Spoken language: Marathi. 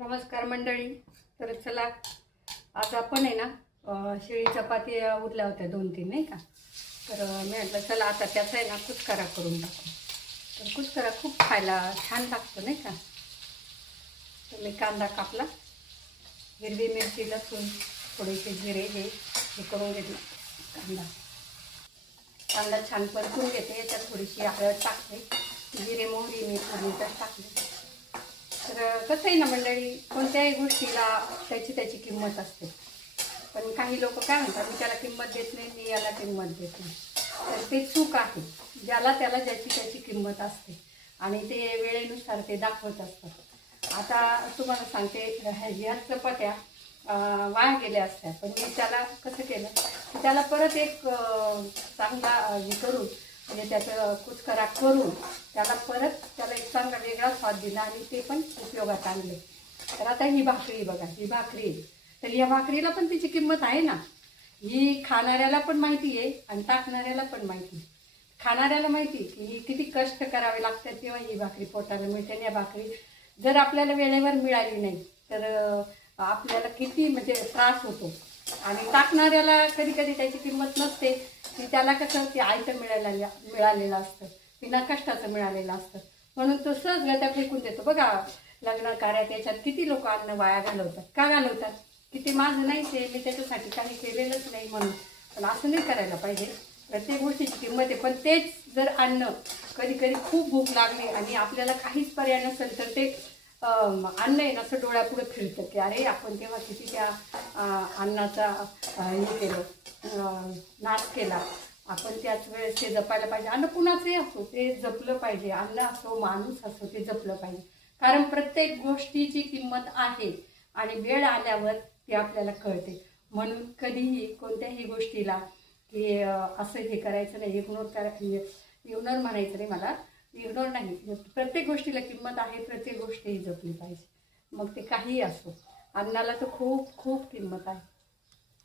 नमस्कार मंडळी. तर चला, आज आपण आहे ना शिळी चपाती उरल्या होत्या 2-3 नाही का. तर मी म्हटलं चला आता त्याचा आहे ना कुचकारा करून टाकू. तर कुचकारा खूप खायला छान लागतो नाही का. तर मी कांदा कापला, हिरवी मिरची, लसूण, थोडेसे जिरे हे करून घेतलं. कांदा छान परतून घेते. याच्यात थोडीशी हळद टाकते, जिरे मोहरी मी फोडणीतच टाकले. तर कसं आहे ना मंडळी, कोणत्याही गोष्टीला त्याची किंमत असते. पण काही लोक काय म्हणतात, मी त्याला किंमत देत नाही, मी याला किंमत देत नाही. तर ते चूक आहे. ज्याला त्याला ज्याची किंमत असते आणि ते वेळेनुसार ते दाखवत असतात. आता तुम्हाला सांगते, ह्या चपात्या वाया गेल्या असत्या, पण मी त्याला कसं केलं की त्याला परत एक चांगला हे करून, म्हणजे त्याचं कुचकारा करून त्याला एक चांगला वेगळा स्वाद दिला आणि ते पण उपयोगात आणले. तर आता ही भाकरी बघा, ही भाकरी, तर या भाकरीला पण तिची किंमत आहे ना. ही खाणाऱ्याला पण माहिती आहे आणि टाकणाऱ्याला पण माहिती आहे. खाणाऱ्याला माहिती की ही किती कष्ट करावे लागतात तेव्हा ही भाकरी पोटाला मिळते. आणि या भाकरी जर आपल्याला वेळेवर मिळाली नाही तर आपल्याला किती म्हणजे त्रास होतो. आणि टाकणाऱ्याला कधी कधी त्याची किंमत नसते, की त्याला कसं ते आयतं मिळालेलं असतं, बिना कष्टाचं मिळालेलं असतं, म्हणून तो सहज गट्या फेकून देतो. बघा, लग्न कार्यात याच्यात किती लोक अन्न वाया घालवतात. का घालवतात? की ते माझं नाही, ते मी त्याच्यासाठी काही केलेलंच नाही म्हणून. पण असं नाही करायला पाहिजे. प्रत्येक गोष्टीची किंमत आहे. पण तेच जर अन्न कधी कधी खूप भूक लागली आणि आपल्याला काहीच पर्याय नसेल तर ते अन्न आहे ना असं डोळ्यापुढे फिरतं की अरे आपण तेव्हा किती त्या अन्नाचा हे केलं, नाश केला. आपण त्याच वेळेस ते जपायला पाहिजे. अन्न कुणाचंही असो ते जपलं पाहिजे. अन्न असो, माणूस असो, ते जपलं पाहिजे. कारण प्रत्येक गोष्टीची किंमत आहे आणि वेळ आल्यावर ती आपल्याला कळते. म्हणून कधीही कोणत्याही गोष्टीला की असं हे करायचं नाही, इग्नोर म्हणायचं नाही मला. इग्नोर नाही, प्रत्येक गोष्टीला किंमत आहे, प्रत्येक गोष्ट ही जपली पाहिजे. मग ते काहीही असो, अन्नाला तर खूप खूप किंमत आहे.